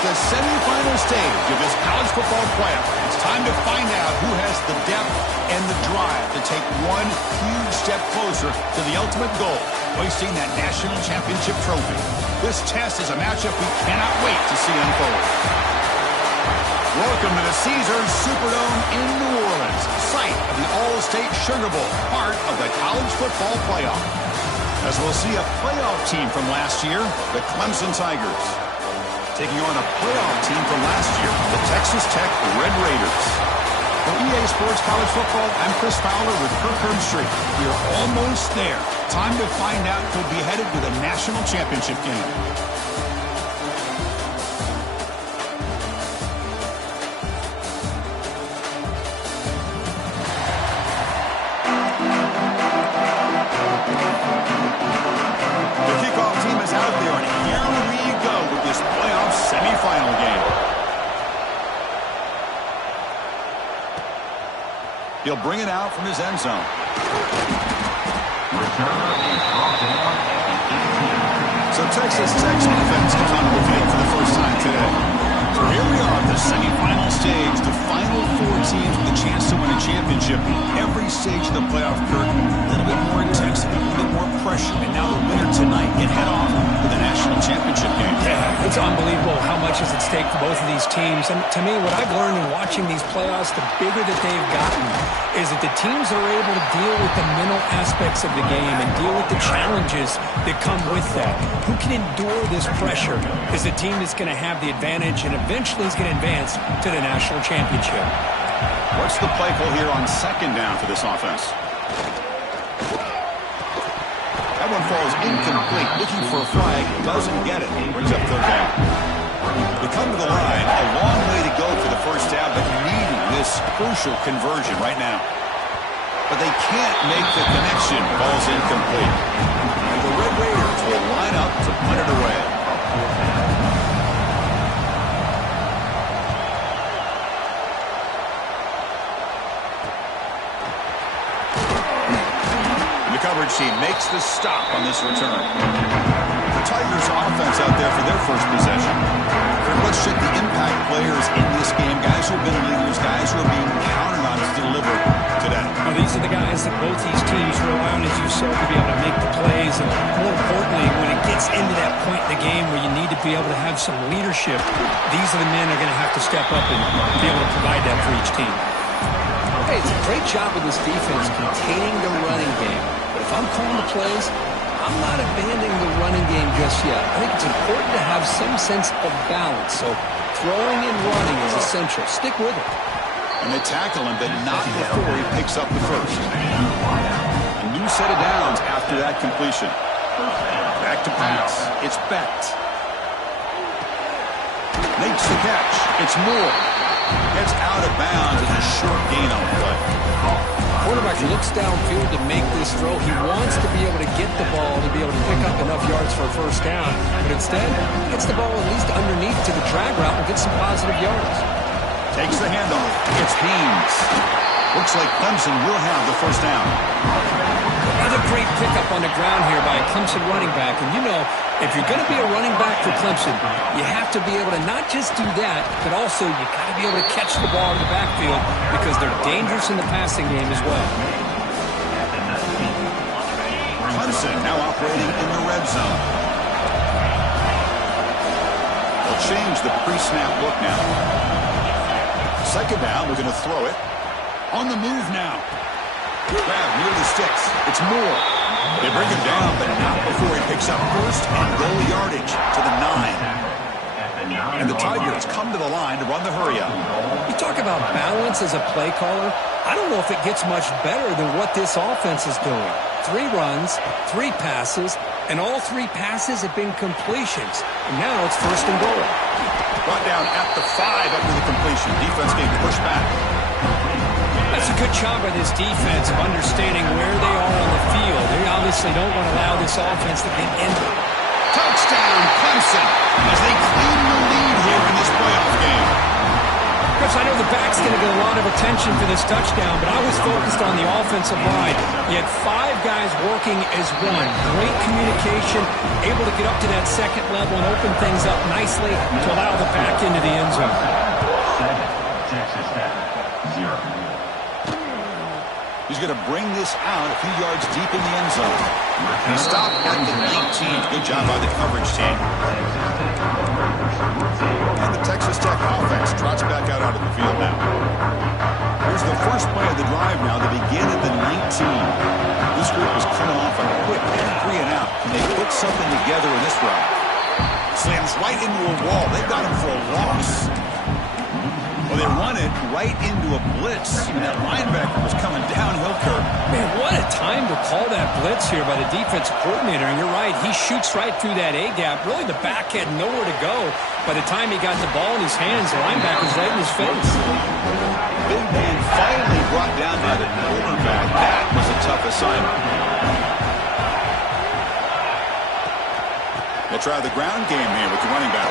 the semifinal stage of this college football playoff. It's time to find out who has the depth and the drive to take one huge step closer to the ultimate goal, hoisting that national championship trophy. This test is a matchup we cannot wait to see unfold. Welcome to the Caesars Superdome in New Orleans, site of the All-State Sugar Bowl, part of the college football playoff. As we'll see a playoff team from last year, the Clemson Tigers, taking on a playoff team from last year, the Texas Tech Red Raiders. For EA Sports College Football, I'm Chris Fowler with Kirk Herbstreit. We're almost there. Time to find out who'll be headed to the national championship game. Semifinal game. He'll bring it out from his end zone. So Texas Tech's offense comes onto the field for the first time today. So here we are at the semifinal stage, the final four teams with a chance to win a championship. Every stage of the playoff, Kirk, a little bit more intensity, a little bit more pressure, and now the winner tonight can head on to the national championship game. Yeah, it's unbelievable how much is at stake for both of these teams. And to me, what I've learned in watching these playoffs, the bigger that they've gotten, is that the teams are able to deal with the mental aspects of the game and deal with the challenges that come with that. Who can endure this pressure is the team that's going to have the advantage and eventually is going to advance to the national championship. What's the play call here on second down for this offense? That one falls incomplete. Looking for a flag. Doesn't get it. Brings up third down. They come to the line. A long way to go for the first down, but needing this crucial conversion right now. But they can't make the connection. Ball's incomplete. And the Red Raiders will line up to punt it away. Coverage team makes the stop on this return. The Tigers offense out there for their first possession. Let's check the impact players in this game. Guys who have been leaders, guys who are being counted on to deliver today. Well, these are the guys that both these teams rely on, as you said, to be able to make the plays. And more importantly, when it gets into that point in the game where you need to be able to have some leadership, these are the men that are going to have to step up and be able to provide that for each team. Hey, it's a great job with this defense containing the running game. But if I'm calling the plays, I'm not abandoning the running game just yet. I think it's important to have some sense of balance. So throwing and running is essential. Stick with it. And they tackle him, but not before he picks up the first. A new set of downs after that completion. Back to pass. It's Bett. Makes the catch. It's Moore. Gets out of bounds with a short gain on the play. Quarterback looks downfield to make this throw. He wants to be able to get the ball to be able to pick up enough yards for a first down. But instead, he gets the ball at least underneath to the drag route and gets some positive yards. Takes the handoff. It's Haynes. Looks like Clemson will have the first down. Another great pickup on the ground here by a Clemson running back. And you know, if you're going to be a running back for Clemson, you have to be able to not just do that, but also you got to be able to catch the ball in the backfield because they're dangerous in the passing game as well. Clemson now operating in the red zone. They'll change the pre-snap look now. Second down, we're going to throw it. On the move now. Grab near the sticks. It's Moore. They bring him down, but not before he picks up first and goal yardage to the 9. And the Tigers come to the line to run the hurry-up. You talk about balance as a play caller. I don't know if it gets much better than what this offense is doing. 3 runs, 3 passes, and all 3 passes have been completions. And now it's first and goal. Brought down at the 5 after the completion. Defense getting pushed back. That's a good job by this defense of understanding where they are on the field. They obviously don't want to allow this offense to get in. Touchdown, Clemson, as they claim the lead here in this playoff game. Chris, Coach, I know the back's going to get a lot of attention for this touchdown, but I was focused on the offensive line. You had 5 guys working as one. Great communication, able to get up to that second level and open things up nicely to allow the back into the end zone. Texas Tech, 0. He's going to bring this out a few yards deep in the end zone. He stopped at the 19. Good job by the coverage team. And the Texas Tech offense trots back out onto the field now. Here's the first play of the drive now. They begin at the 19. This group is coming off a quick 3 and out. Can they put something together in this drive? Slams right into a wall. They got him for a loss. Well, they run it right into a blitz, and that linebacker was coming downhill, Kirk. Man, what a time to call that blitz here by the defensive coordinator. And you're right, he shoots right through that A-gap. Really, the back had nowhere to go. By the time he got the ball in his hands, the linebacker's right in his face. Big man finally brought down by the quarterback. That was a tough assignment. They'll try the ground game here with the running back.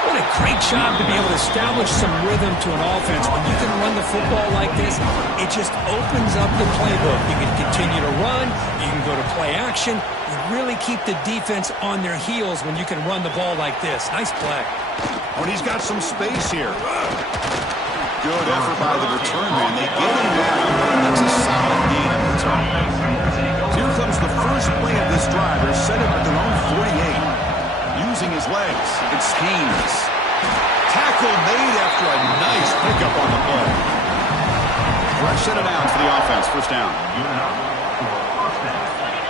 What a great job to be able to establish some rhythm to an offense. When you can run the football like this, it just opens up the playbook. You can continue to run. You can go to play action. You really keep the defense on their heels when you can run the ball like this. Nice play. Oh, and he's got some space here. Good effort by the return man. They get him down. That's a solid gain of return. Here comes the first play of this drive. They're set up at their own 48. Using his legs, it's Haynes. Tackle made after a nice pickup on the play. Fresh set of downs for the offense. First down.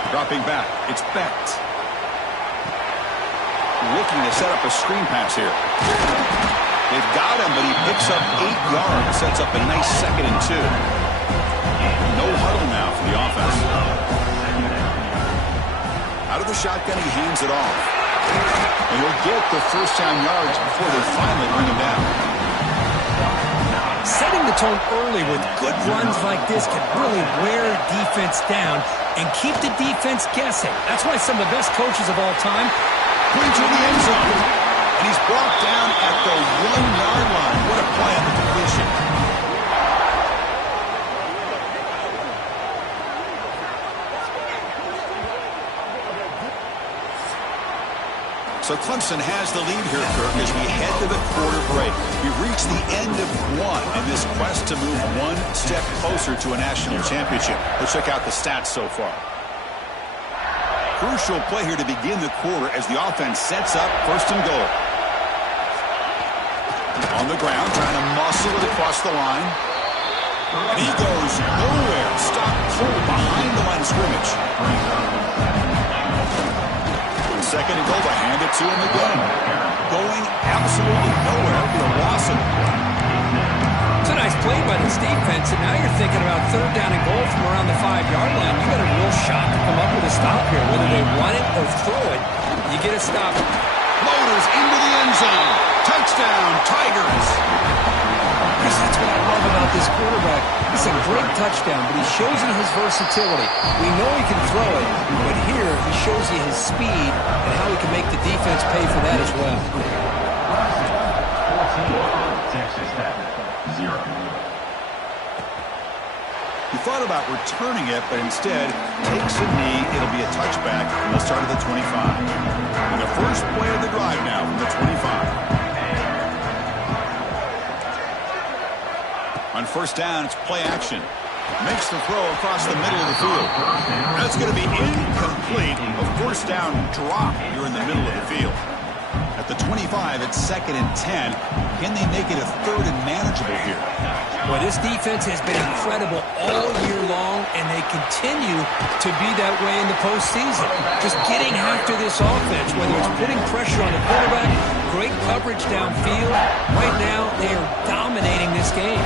Dropping back, it's Becht. Looking to set up a screen pass here. They've got him, but he picks up 8 yards. Sets up a nice 2nd and 2. No huddle now for the offense. Out of the shotgun, he hands it off. And he'll get the first down yards before they finally bring him down. Setting the tone early with good runs like this can really wear defense down and keep the defense guessing. That's why some of the best coaches of all time brings to the end zone. And he's brought down at the 1-yard line. What a play on the completion. So Clemson has the lead here, Kirk, as we head to the quarter break. We've reached the end of one in this quest to move one step closer to a national championship. Let's check out the stats so far. Crucial play here to begin the quarter as the offense sets up 1st and goal. On the ground, trying to muscle it across the line. And he goes nowhere. Stopped cold behind the line of scrimmage. 2nd and goal, but hand it to him again. Going absolutely nowhere. Be a loss of It's a nice play by this defense, and now you're thinking about 3rd down and goal from around the 5-yard line. You got a real shot to come up with a stop here. Whether they run it or throw it, you get a stop. Motors into the end zone. Touchdown, Tigers. That's what I love about this quarterback. It's a great touchdown, but he shows you his versatility. We know he can throw it, but here he shows you his speed and how he can make the defense pay for that as well. Texas Tech, 0. He thought about returning it, but instead takes a knee. It'll be a touchback, and they'll start at the 25. And the first play of the drive now from the 25. On 1st down, it's play action. Makes the throw across the middle of the field. That's going to be incomplete. A 1st down drop here in the middle of the field. At the 25, it's 2nd and 10. Can they make it a 3rd and manageable here? Well, this defense has been incredible all year long, and they continue to be that way in the postseason. Just getting after this offense, whether it's putting pressure on the quarterback, great coverage downfield. Right now, they are dominating this game.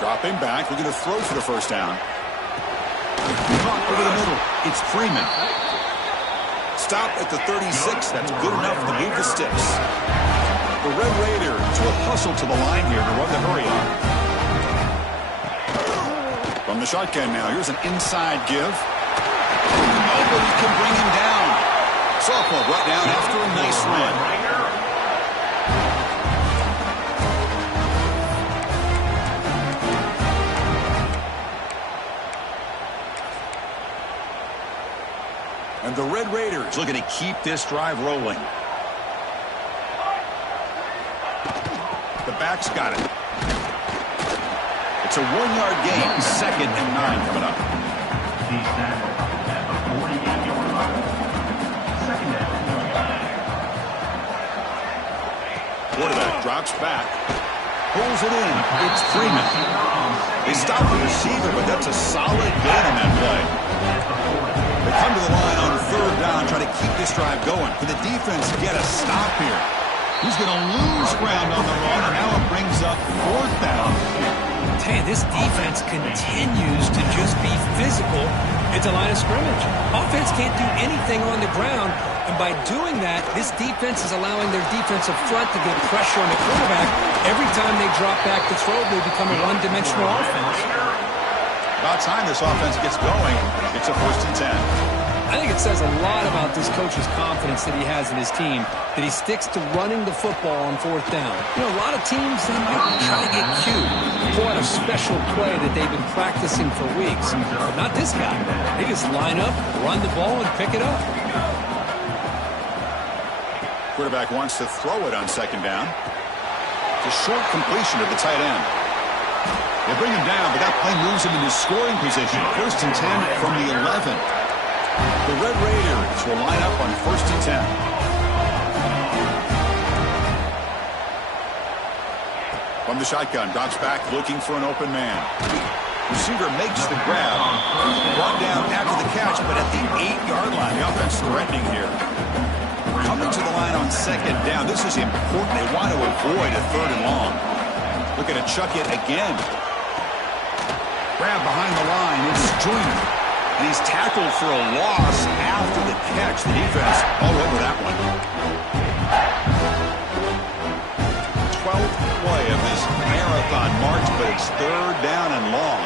Dropping back, looking to throw for the 1st down. Caught over the middle. It's Freeman. Stop at the 36. That's good enough to move the sticks. The Red Raider to a hustle to the line here to run the hurry up. From the shotgun now, here's an inside give. Nobody can bring him down. Sophomore brought down after a nice run. Tigers looking to keep this drive rolling. The back's got it. It's a 1-yard gain. 2nd and 9 coming up. Quarterback drops back. Pulls it in. It's Freeman. They stop the receiver, but that's a solid gain on that play. They come to the line on 3rd down, try to keep this drive going. Can the defense get a stop here? He's going to lose ground on the run, and now it brings up 4th down. Hey, this defense continues to just be physical at the line of scrimmage. Offense can't do anything on the ground, and by doing that, this defense is allowing their defensive front to get pressure on the quarterback. Every time they drop back to throw, they become a one-dimensional offense. About time this offense gets going. It's a 1st and 10. I think it says a lot about this coach's confidence that he has in his team, that he sticks to running the football on 4th down. You know, a lot of teams, they might try to get cute, pull out a special play that they've been practicing for weeks. But not this guy. They just line up, run the ball, and pick it up. Quarterback wants to throw it on 2nd down. It's a short completion to the tight end. They bring him down, but that play moves him into scoring position. 1st and 10 from the 11. The Red Raiders will line up on 1st and 10. From the shotgun, drops back looking for an open man. Receiver makes the grab. Brought down after the catch, but at the 8-yard line. The offense threatening here. Coming to the line on 2nd down. This is important. They want to avoid a 3rd and long. Looking to chuck it again. Grab behind the line. It's Joyner. And he's tackled for a loss after the catch. The defense all over that one. 12th play of this marathon march, but it's 3rd down and long.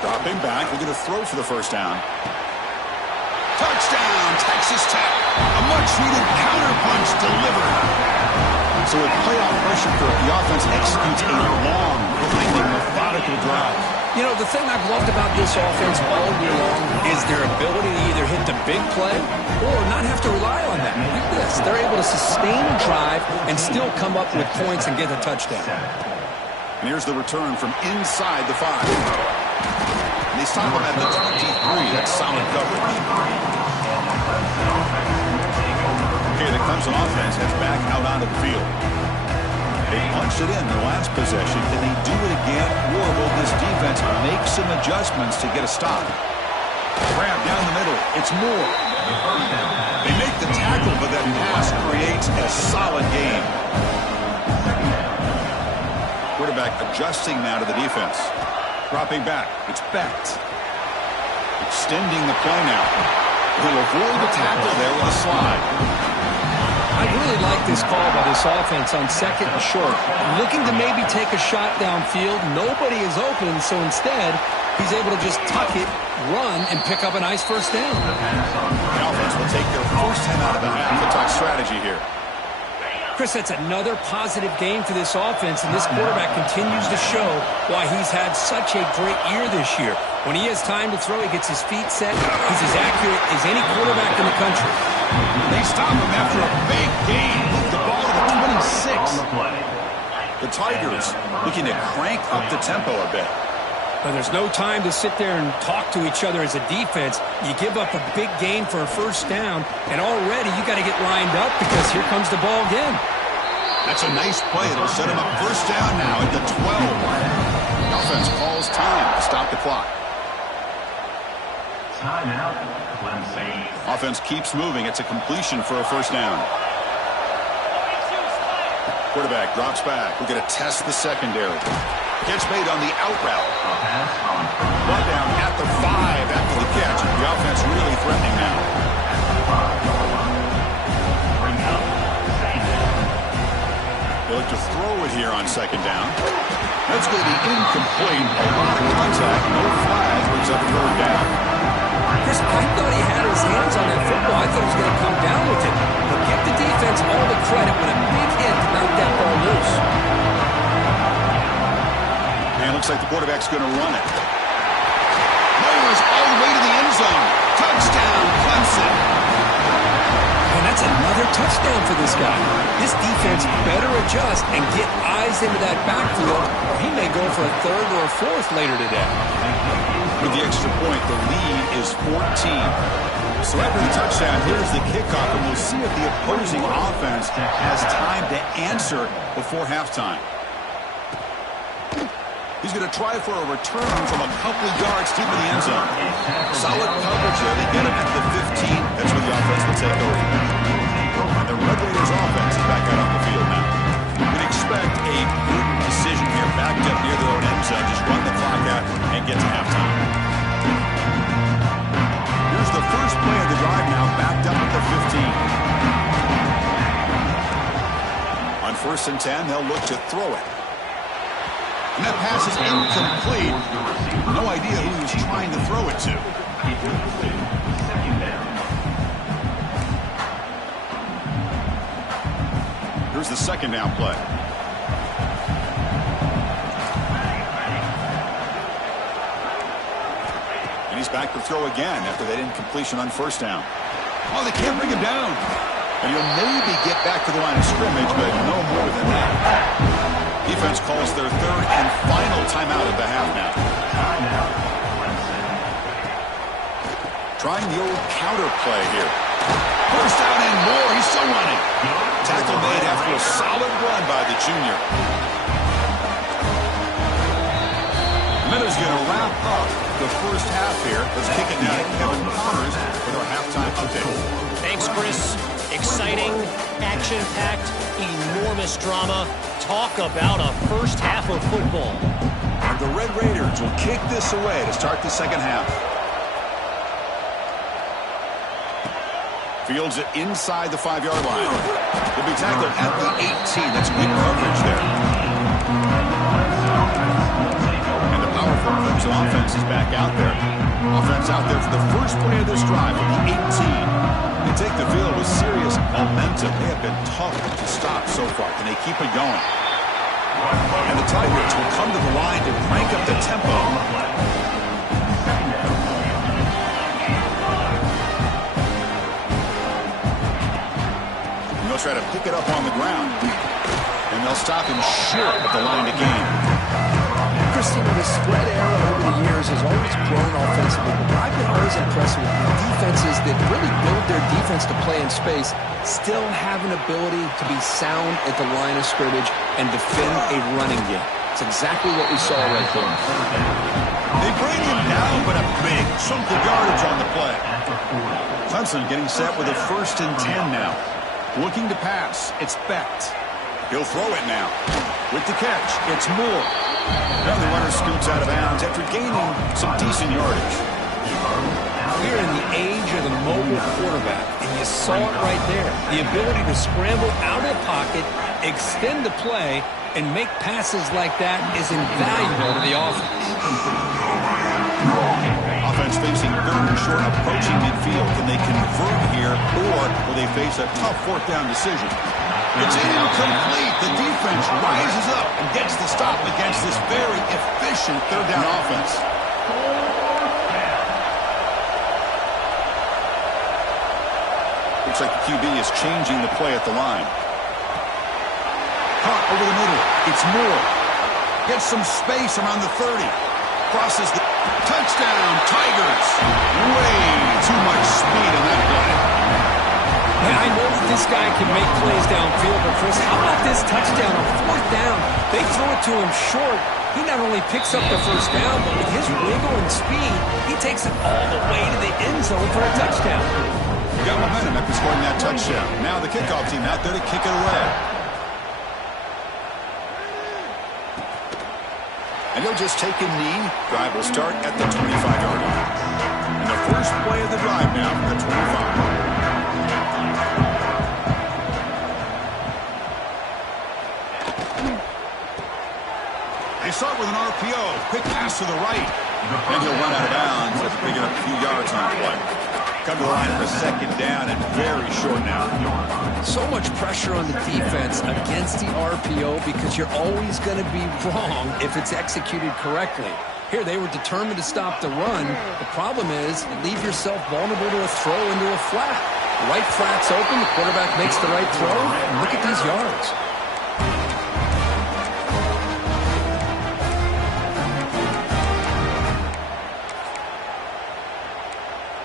Dropping back, we're going to throw for the 1st down. Touchdown, Texas Tech. A much-needed counterpunch delivered. So with playoff pressure, the offense executes a long, blinding, methodical drive. You know, the thing I've loved about this offense all year long is their ability to either hit the big play or not have to rely on that. Like this, they're able to sustain a drive and still come up with points and get a touchdown. And here's the return from inside the 5. And they stop him at the 23. That's solid coverage. Okay, the Clemson offense heads back out onto the field. They punched it in their last possession. Can they do it again, or will this defense make some adjustments to get a stop? Grab down the middle. It's Moore. They make the tackle, but that pass creates a solid gain. Quarterback adjusting now to the defense. Dropping back. It's Becht. Extending the play now. He'll avoid the tackle there with a slide. I really like this call by this offense on 2nd and short. Looking to maybe take a shot downfield. Nobody is open, so instead, he's able to just tuck it, run, and pick up a nice 1st down. The offense will take their 1st time out of the half to talk strategy here. Chris, that's another positive game for this offense, and this quarterback continues to show why he's had such a great year this year. When he has time to throw, he gets his feet set. He's as accurate as any quarterback in the country. They stop him after a big gain. Move the ball to the 26. The Tigers looking to crank up the tempo a bit. But there's no time to sit there and talk to each other as a defense. You give up a big gain for a 1st down, and already you got to get lined up because here comes the ball again. That's a nice play. It'll set him up 1st down now at the 12. The offense calls time to stop the clock. Timeout, Clemson. Offense keeps moving. It's a completion for a 1st down. Quarterback drops back. We're going to test the secondary. Catch made on the out route. Brought down at the 5 after the catch. The offense really threatening now. They look to throw it here on 2nd down. That's going to be incomplete. A lot of contact. No flag. Brings up 3rd down. Chris, I thought he had his hands on that football. I thought he was going to come down with it. But give the defense all the credit with a big hit to knock that ball loose. And looks like the quarterback's going to run it. Layers all the way to the end zone. Touchdown, Clemson. another touchdown for this guy. This defense better adjust and get eyes into that backfield, or he may go for a third or a fourth later today. With the extra point, the lead is 14. So after the touchdown, here's the kickoff, and we'll see if the opposing offense has time to answer before halftime. He's going to try for a return from a couple of yards deep in the end zone. Solid coverage there. They get him at the 15. That's where the offense will take over. And the Red Raiders offense is back out on the field now. We'd expect a prudent decision here, backed up near their own end zone. Just run the clock out and get to halftime. Here's the first play of the drive now, backed up at the 15. On 1st and 10, they'll look to throw it. And that pass is incomplete. No idea who he was trying to throw it to. Here's the second down play. And he's back to throw again after that incompletion on 1st down. Oh, they can't bring him down. And he'll maybe get back to the line of scrimmage, but no more than that. Defense calls their third and final timeout at the half now. Trying the old counter play here. First down and more. He's still running. Tackle made after a solid run by the junior. Miller's going to wrap up the first half here. Let's kick it now to Kevin Connors with our halftime update. Thanks, Chris. Exciting, action-packed, enormous drama. Talk about a first half of football. And the Red Raiders will kick this away to start the second half. Fields it inside the 5-yard line. He'll be tackled at the 18. That's good coverage there. And the powerful Clemson offense is back out there. Offense out there for the first play of this drive from the 18. They take the field with serious momentum. They have been tough to stop so far. Can they keep it going? And the Tigers will come to the line to crank up the tempo. And they'll try to pick it up on the ground. And they'll stop him short at the line to gain. Christina, the spread era over the years has always grown offensively, but I've been always impressed with the defenses that really build their defense to play in space, still have an ability to be sound at the line of scrimmage and defend a running game. It's exactly what we saw right there. They bring him down, but a big chunk of yardage on the play. Clemson getting set with a 1st and 10 now. Looking to pass. It's Becht. He'll throw it now. With the catch, it's Moore. Now the runner scoots out of bounds after gaining some decent yardage. We're in the age of the mobile quarterback, and you saw it right there. The ability to scramble out of the pocket, extend the play, and make passes like that is invaluable to the offense. Offense facing 3rd and short, approaching midfield. Can they convert here, or will they face a tough 4th down decision? It's incomplete. The defense rises up and gets the stop against this very efficient 3rd down offense. Looks like the QB is changing the play at the line. Caught over the middle. It's Moore. Gets some space around the 30. Crosses the touchdown. Tigers. Way too much speed in that play. And I know that this guy can make plays downfield, but Chris, how about this touchdown on 4th down? They throw it to him short. He not only picks up the 1st down, but with his wiggle and speed, he takes it all the way to the end zone for a touchdown. Got momentum after scoring that touchdown. Now the kickoff team out there to kick it away. And he'll just take a knee. Drive will start at the 25-yard line. And the first play of the drive now from the 25. They start with an RPO. Quick pass to the right. And he'll run out of bounds after picking up a few yards on the play. Come to the line for 2nd down and very short now. So much pressure on the defense against the RPO because you're always going to be wrong if it's executed correctly. Here, they were determined to stop the run. The problem is you leave yourself vulnerable to a throw into a flat. Right flat's open. The quarterback makes the right throw. And look at these yards.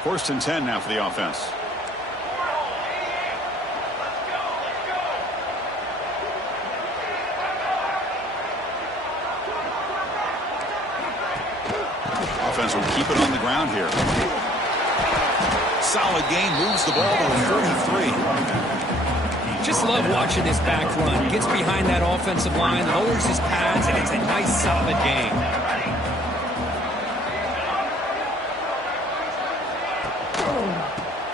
First and 10 now for the offense. Offense will keep it on the ground here. Solid gain, moves the ball to the 33. Just love watching this back run. Gets behind that offensive line, lowers his pads, and it's a nice, solid game.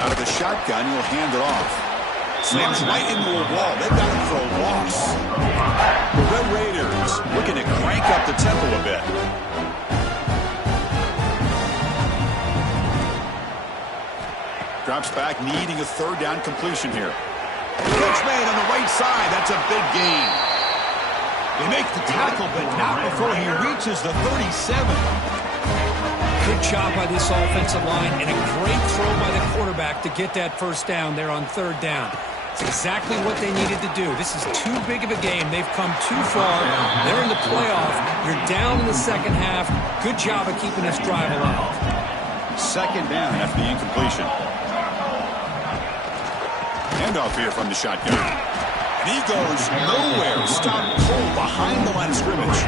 Out of the shotgun, he'll hand it off. Slams right into a wall. They've got him for a loss. The Red Raiders looking to crank up the tempo a bit. Drops back, needing a third down completion here. Catch made on the right side. That's a big gain. They make the tackle, but not before he reaches the 37. Good job by this offensive line and a great throw by the quarterback to get that first down there on third down. It's exactly what they needed to do. This is too big of a game. They've come too far. They're in the playoff. You're down in the second half. Good job of keeping this drive alive. Second down after the incompletion. Handoff here from the shotgun. And he goes nowhere. Stop pull behind the line of scrimmage.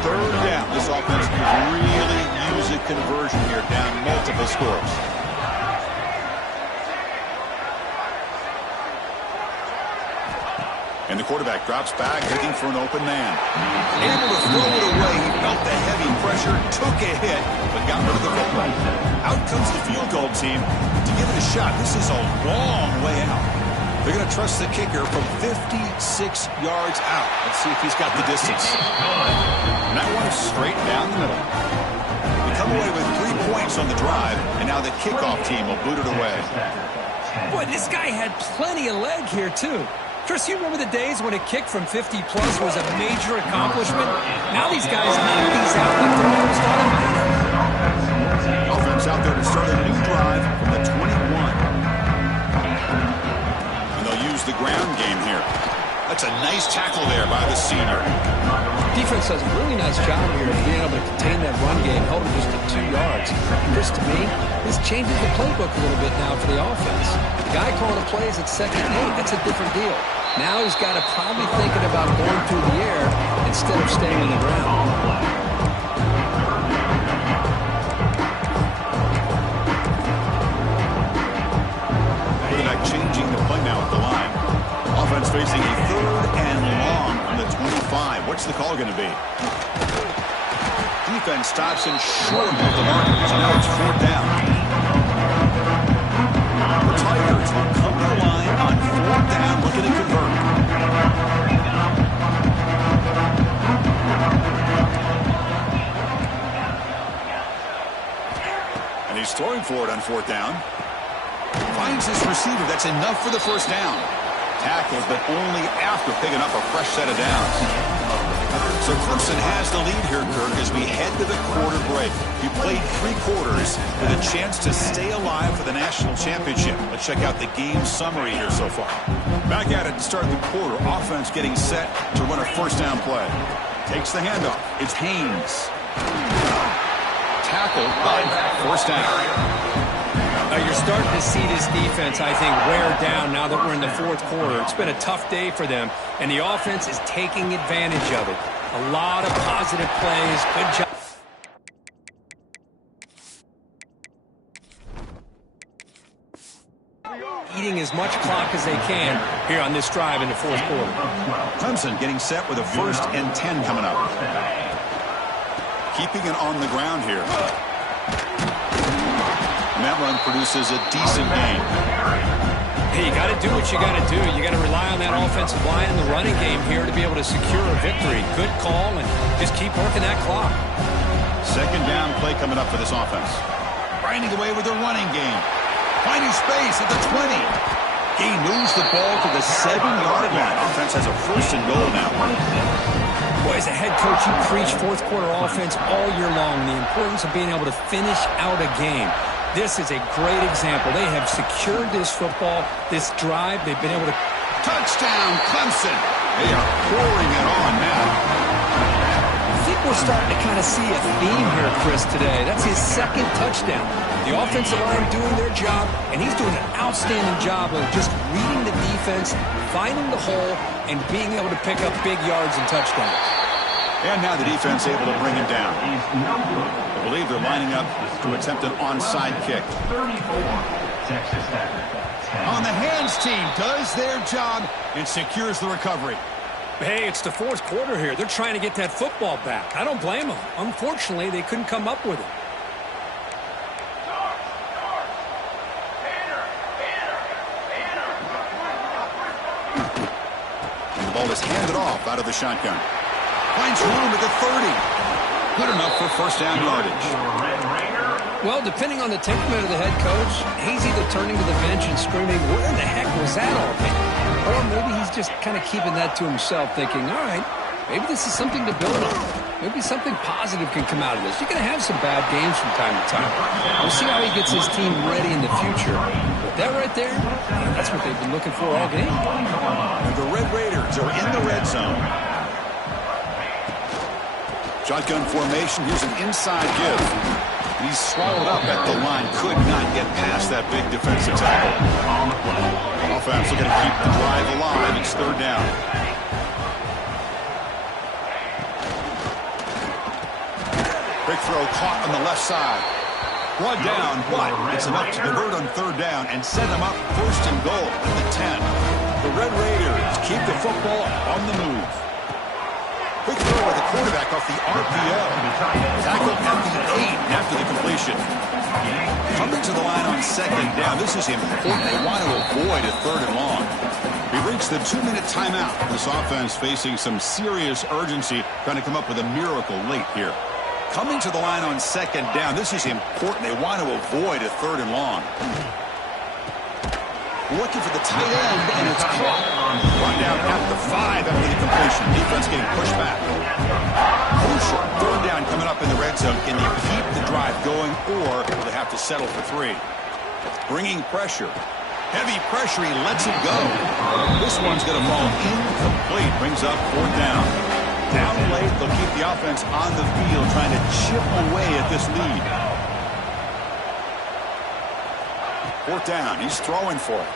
Third down. This offense can really use a conversion here, down multiple scores. And the quarterback drops back, looking for an open man. Able to throw it away. He felt the heavy pressure, took a hit, but got rid of the football. Out comes the field goal team to give it a shot. This is a long way out. They're going to trust the kicker from 56 yards out. Let's see if he's got the distance. And that one is straight down the middle. They come away with 3 points on the drive, and now the kickoff team will boot it away. Boy, this guy had plenty of leg here, too. Chris, you remember the days when a kick from 50-plus was a major accomplishment? Now these guys knock these out like they're almost automatic. Offense out there to start a new drive from the 21. The ground game here. That's a nice tackle there by the senior. Defense does a really nice job here of being able to contain that run game, held him just to 2 yards. This, to me, this changes the playbook a little bit now for the offense. The guy calling the plays at second and 8, that's a different deal. Now he's got to probably thinking about going through the air instead of staying on the ground. Changing the play now at the line. Offense facing a third and long on the 25. What's the call going to be? Defense stops him short of the mark, so now it's fourth down. The Tigers will come to the line on fourth down, looking to convert. And he's throwing for it on fourth down. Finds his receiver. That's enough for the first down. Tackled, but only after picking up a fresh set of downs. So Clemson has the lead here, Kirk, as we head to the quarter break. We played 3 quarters with a chance to stay alive for the national championship. Let's check out the game summary here so far. Back at it to start the quarter. Offense getting set to run a first down play. Takes the handoff. It's Haynes. Tackled by first down. You're starting to see this defense, I think, wear down now that we're in the fourth quarter. It's been a tough day for them, and the offense is taking advantage of it. A lot of positive plays. Good job. Eating as much clock as they can here on this drive in the fourth quarter. Clemson getting set with a first and 10 coming up. Keeping it on the ground here. And that run produces a decent gain. Hey, you got to do what you got to do. You got to rely on that offensive line and the running game here to be able to secure a victory. Good call, and just keep working that clock. Second down play coming up for this offense. Grinding away with the running game. Finding space at the 20. He moves the ball to the 7-yard line. Offense has a first and goal now. Boy, as a head coach, you preach fourth quarter offense all year long. The importance of being able to finish out a game. This is a great example. They have secured this football, this drive. They've been able to... Touchdown, Clemson. They are pouring it on now. I think we're starting to kind of see a theme here, Chris, today. That's his second touchdown. The offensive line doing their job, and he's doing an outstanding job of just reading the defense, finding the hole, and being able to pick up big yards and touchdowns. And now the defense able to bring him down. I believe they're lining up to attempt an onside kick. 34, Texas Tech. On the hands team does their job and secures the recovery. Hey, it's the fourth quarter here. They're trying to get that football back. I don't blame them. Unfortunately, they couldn't come up with it. The ball is handed off out of the shotgun. Finds room at the 30. Good enough for first down yardage. Well, depending on the temperament of the head coach, he's either turning to the bench and screaming, where the heck was that all day? Or maybe he's just kind of keeping that to himself, thinking, all right, maybe this is something to build on. Maybe something positive can come out of this. You're going to have some bad games from time to time. We'll see how he gets his team ready in the future. But that right there, that's what they've been looking for all game. The Red Raiders are in the red zone. Shotgun formation. Here's an inside give. He's swallowed up at the line. Could not get past that big defensive tackle. Offense looking to keep the drive alive. It's third down. Quick throw caught on the left side. Brought down, but it's enough to convert on third down and set them up first and goal at the 10. The Red Raiders keep the football on the move. Quick throw by the quarterback off the RPO. Tackled at the 8 after the completion. Coming to the line on second down. This is important. They want to avoid a third and long. We've reached the 2-minute timeout. This offense facing some serious urgency, trying to come up with a miracle late here. Coming to the line on second down. This is important. They want to avoid a third and long. Looking for the tight end, and it's caught. Run down at the 5 after the completion. Defense getting pushed back. Crucial. Third down coming up in the red zone. Can they keep the drive going, or will they have to settle for 3? Bringing pressure. Heavy pressure. He lets it go. This one's going to fall incomplete. Brings up fourth down. Down late, they'll keep the offense on the field, trying to chip away at this lead. Fourth down. He's throwing for it.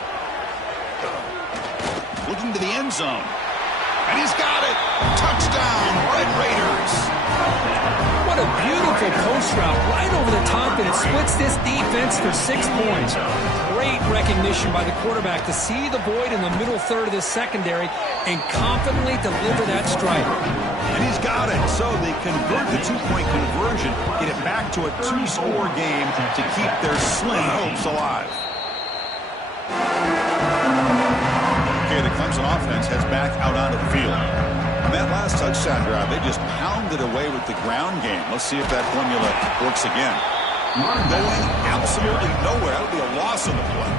Looking to the end zone. And he's got it. Touchdown, Red Raiders. What a beautiful post route right over the top, and it splits this defense for 6 points. Great recognition by the quarterback to see the void in the middle third of the secondary and confidently deliver that strike. And he's got it. So they convert the 2-point conversion, get it back to a 2-score game to keep their slim hopes alive. Okay, the Clemson offense heads back out onto the field. On that last touchdown drive, they just pounded away with the ground game. Let's see if that formula works again. Going absolutely nowhere. That would be a loss on the play.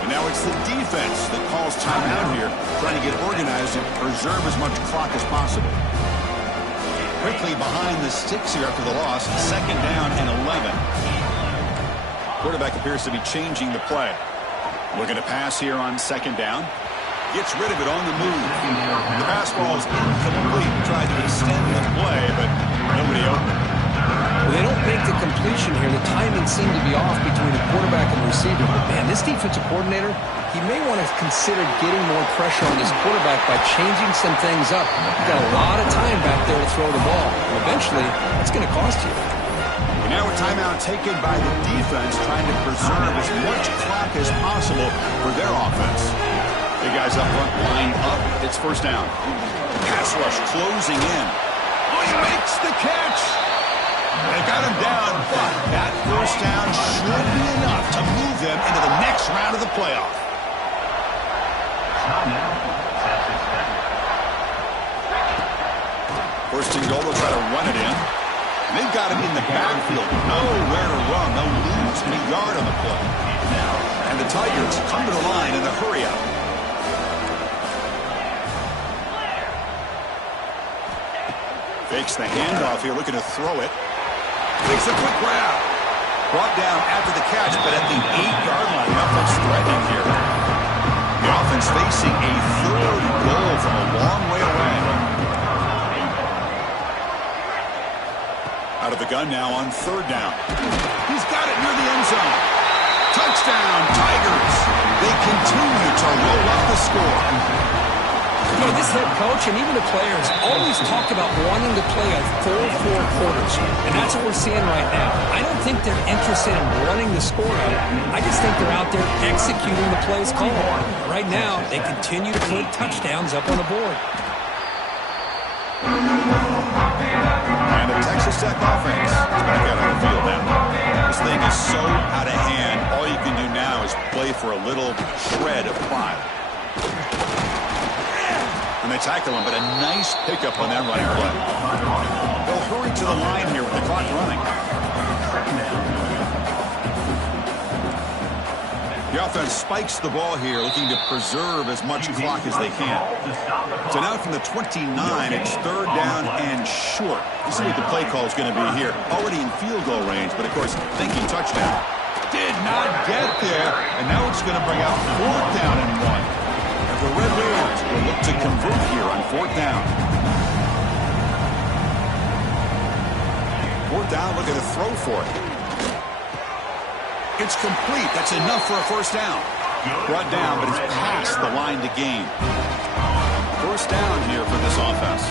And now it's the defense that calls timeout here, trying to get organized and preserve as much clock as possible. Quickly behind the sticks here after the loss. Second down and 11. Quarterback appears to be changing the play. Looking to pass here on second down. Gets rid of it on the move. The pass ball is incomplete. Tried to extend the play, but nobody open. Well, they don't make the completion here. The timing seemed to be off between the quarterback and the receiver. But, man, this defensive coordinator, he may want to consider getting more pressure on this quarterback by changing some things up. He's got a lot of time back there to throw the ball. And eventually, it's going to cost you. And now a timeout taken by the defense, trying to preserve as much clock as possible for their offense. Big guys up front, lined up. It's first down. Pass rush closing in. Oh, he makes the catch. They got him down, but that first down should be enough to move them into the next round of the playoff. First and goal, they'll try to run it in. They've got him in the backfield. Nowhere to run. They'll lose a yard on the play. And the Tigers come to the line in the hurry up. Fakes the handoff here, looking to throw it. Takes a quick grab. Brought down after the catch, but at the 8-yard line, the offense threatening here. The offense facing a third goal from a long way away. Out of the gun now on 3rd down. He's got it near the end zone. Touchdown, Tigers. They continue to roll up the score. You know, this head coach and even the players always talk about wanting to play a full 4 quarters, and that's what we're seeing right now. I don't think they're interested in running the score out. I just think they're out there executing the plays called. Right now, they continue to put touchdowns up on the board. And the Texas Tech offense is back out on the field now. This thing is so out of hand, all you can do now is play for a little shred of pride. And they tackle him, but a nice pickup on that running play. They'll hurry to the line here with the clock running. The offense spikes the ball here, looking to preserve as much clock as they can. So now from the 29, it's 3rd down and short. This is what the play call is going to be here. Already in field goal range, but of course, thinking touchdown. Did not get there, and now it's going to bring out 4th down and 1. The Red Raiders will look to convert here on 4th down. 4th down, looking to throw for it. It's complete. That's enough for a 1st down. Brought down, but it's past the line to gain. 1st down here for this offense.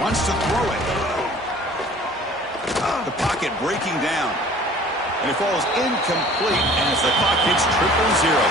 Wants to throw it. The pocket breaking down. And it falls incomplete as the clock hits 0-0.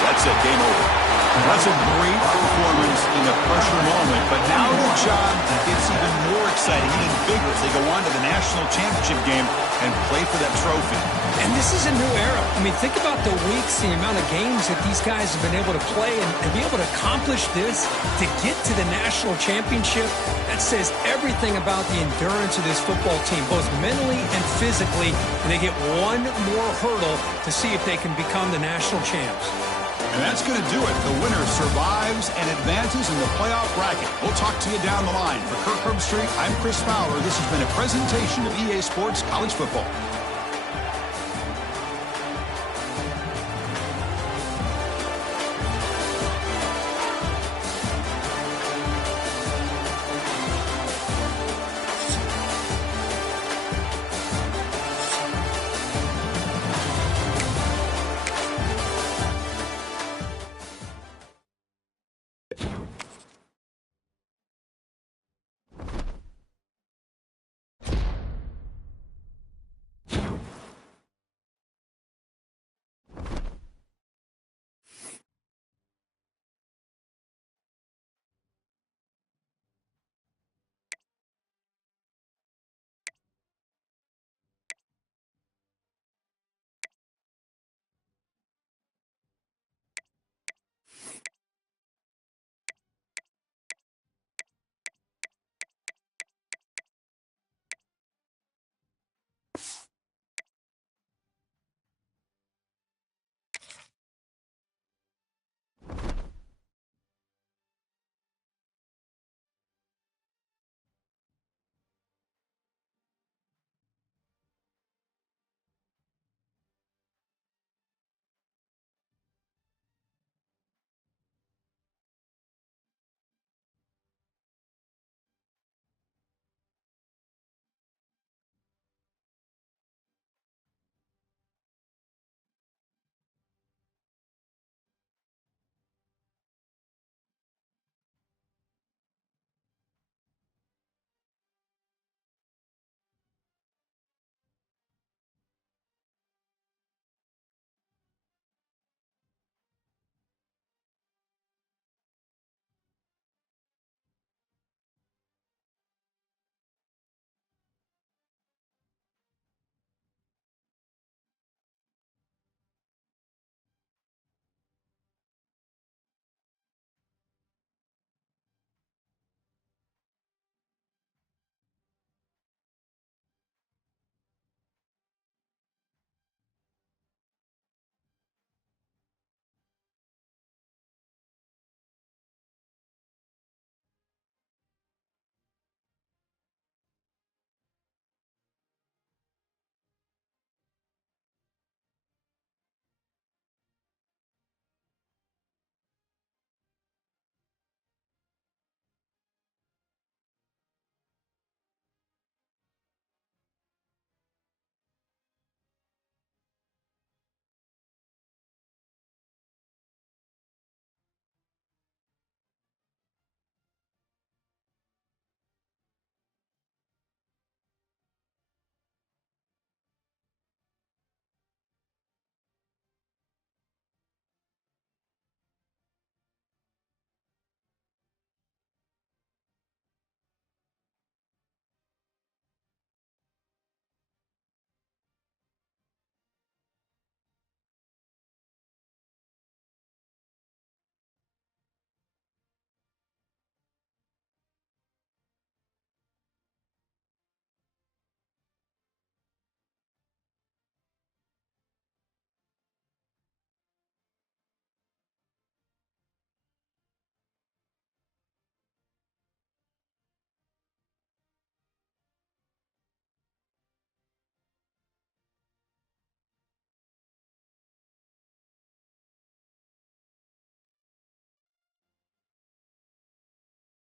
That's it. Game over. That's a great performance in a pressure moment, but now the job gets even more exciting, even bigger as they go on to the national championship game and play for that trophy. And this is a new era. I mean, think about the weeks, the amount of games that these guys have been able to play, and to be able to accomplish this, to get to the national championship, that says everything about the endurance of this football team, both mentally and physically, and they get one more hurdle to see if they can become the national champs. And that's going to do it. The winner survives and advances in the playoff bracket. We'll talk to you down the line. For Kirk Herbstreit, I'm Chris Fowler. This has been a presentation of EA Sports College Football.